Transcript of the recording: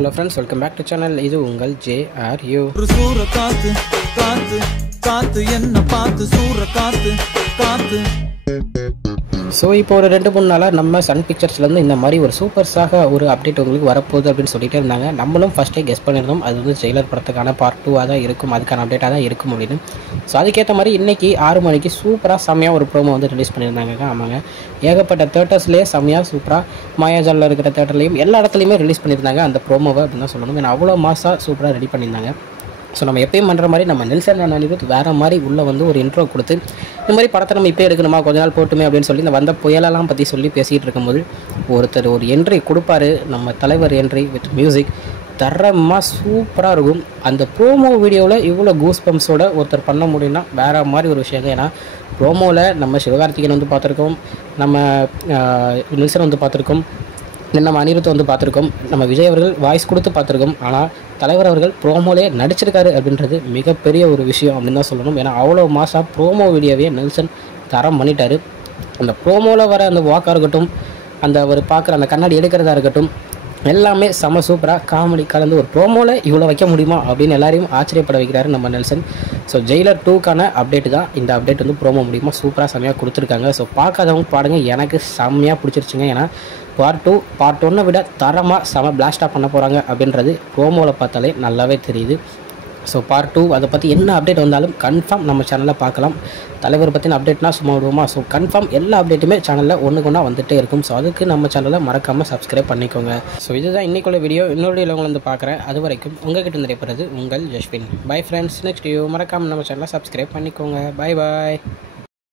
Hello friends, welcome back to channel. இது உங்கள் JRU. சூற காத்து காத்து காத்து என்ன பார்த்து சூற காத்து காத்து. ஸோ இப்போ ஒரு 2-3 நாளாக நம்ம சன் பிக்சர்ஸ்லேருந்து இந்த மாதிரி ஒரு சூப்பர்ஸாக ஒரு அப்டேட் உங்களுக்கு வரப்போகுது அப்படின்னு சொல்லிட்டு இருந்தாங்க. நம்மளும் ஃபஸ்ட்டே கெஸ் பண்ணியிருந்தோம் அது வந்து ஜெயிலர் படத்துக்கான பார்ட் 2 தான் இருக்கும், அதுக்கான அப்டேட்டாக தான் இருக்கும் அப்படின்னு. ஸோ அதுக்கேற்ற மாதிரி இன்றைக்கி 6 மணிக்கு சூப்பராக செம்மையாக ஒரு ப்ரோமோ வந்து ரிலீஸ் பண்ணியிருந்தாங்க. ஆமாங்க, ஏகப்பட்ட தேட்டர்ஸ்லேயே செம்மையாக சூப்பராக மாயாஜாலில் இருக்கிற தேட்டர்லேயும் எல்லா இடத்துலையுமே ரிலீஸ் பண்ணியிருந்தாங்க அந்த ப்ரோமோவை அப்படின்னு தான் சொல்லணும். ஏன்னா அவ்வளோ மாசாக சூப்பராக ரெடி பண்ணியிருந்தாங்க. ஸோ நம்ம எப்பயும் பண்ணுற மாதிரி நம்ம நெல்சன் அனிருத் வேறு மாதிரி உள்ளே வந்து ஒரு இன்ட்ரோ கொடுத்து இந்த மாதிரி படத்தை நம்ம இப்போ எடுக்கணுமா, கொஞ்ச நாள் போட்டுமே அப்படின்னு சொல்லி இந்த வந்த புயலெல்லாம் பற்றி சொல்லி பேசிகிட்டு இருக்கும்போது ஒருத்தர் ஒரு என்ட்ரி கொடுப்பாரு, நம்ம தலைவர் என்ட்ரி வித் மியூசிக் தரமாக சூப்பராக இருக்கும். அந்த ப்ரோமோ வீடியோவில் இவ்வளோ கூஸ் பம்ப்ஸோட ஒருத்தர் பண்ண முடியும்னா வேறு மாதிரி ஒரு விஷயம். ஏன்னா ப்ரோமோவில் நம்ம சிவகார்த்திகேயன் வந்து பார்த்துருக்கோம், நம்ம நெல்சன் வந்து பார்த்துருக்கோம், நம்ம அனிருத் வந்து பார்த்துருக்கோம், நம்ம விஜய் அவர்கள் வாய்ஸ் கொடுத்து பார்த்துருக்கோம். ஆனால் தலைவர் அவர்கள் ப்ரோமோலே நடிச்சிருக்காரு அப்படின்றது மிகப்பெரிய ஒரு விஷயம் அப்படின்னு தான் சொல்லணும். ஏன்னா அவ்வளோ மாதம் ப்ரோமோ வீடியோவே நெல்சன் தரம் பண்ணிட்டார். அந்த ப்ரோமோவில் வர அந்த வாக்காக இருக்கட்டும், அந்த அவர் பார்க்குற அந்த கண்ணாடி எடுக்கிறதா இருக்கட்டும், எல்லாமே செம சூப்பராக காமெடி கலந்து ஒரு ப்ரோமோவில் இவ்வளோ வைக்க முடியுமா அப்படின்னு எல்லாரையும் ஆச்சரியப்பட வைக்கிறாரு நம்ம நெல்சன். ஸோ ஜெயிலர் 2க்கான அப்டேட்டு தான் இந்த அப்டேட் வந்து ப்ரோமோ மூலிமா சூப்பராக செம்மையாக கொடுத்துருக்காங்க. ஸோ பார்க்காதவங்க பாடுங்க, எனக்கு செம்மையாக பிடிச்சிருச்சுங்க. ஏன்னா பார்ட் 2 பார்ட் 1 விட தரமாக செம பிளாஸ்டாக பண்ண போகிறாங்க அப்படின்றது ப்ரோமோவில் பார்த்தாலே நல்லாவே தெரியுது. ஸோ பார்ட் 2 அதை பற்றி என்ன அப்டேட் வந்தாலும் கன்ஃபார்ம் நம்ம சேனலில் பார்க்கலாம். தலைவர் பற்றின அப்டேட்னா சும்மா விடுவோமா? ஸோ கன்ஃபார்ம் எல்லா அப்டேட்டுமே சேனலில் ஒன்றுக்கு வந்துகிட்டே இருக்கும். ஸோ அதுக்கு நம்ம சேனலை மறக்காமல் சப்ஸ்கிரைப் பண்ணிக்கோங்க. ஸோ இதுதான் இன்றைக்குள்ள வீடியோ. இன்னொரு வீடியோவில் வந்து பார்க்குறேன். அது வரைக்கும் உங்கள்கிட்ட நிறைய உங்கள் Jaswin. Bye friends, next video மறக்காமல் நம்ம சேனலை சப்ஸ்கிரைப் பண்ணிக்கோங்க. Bye bye.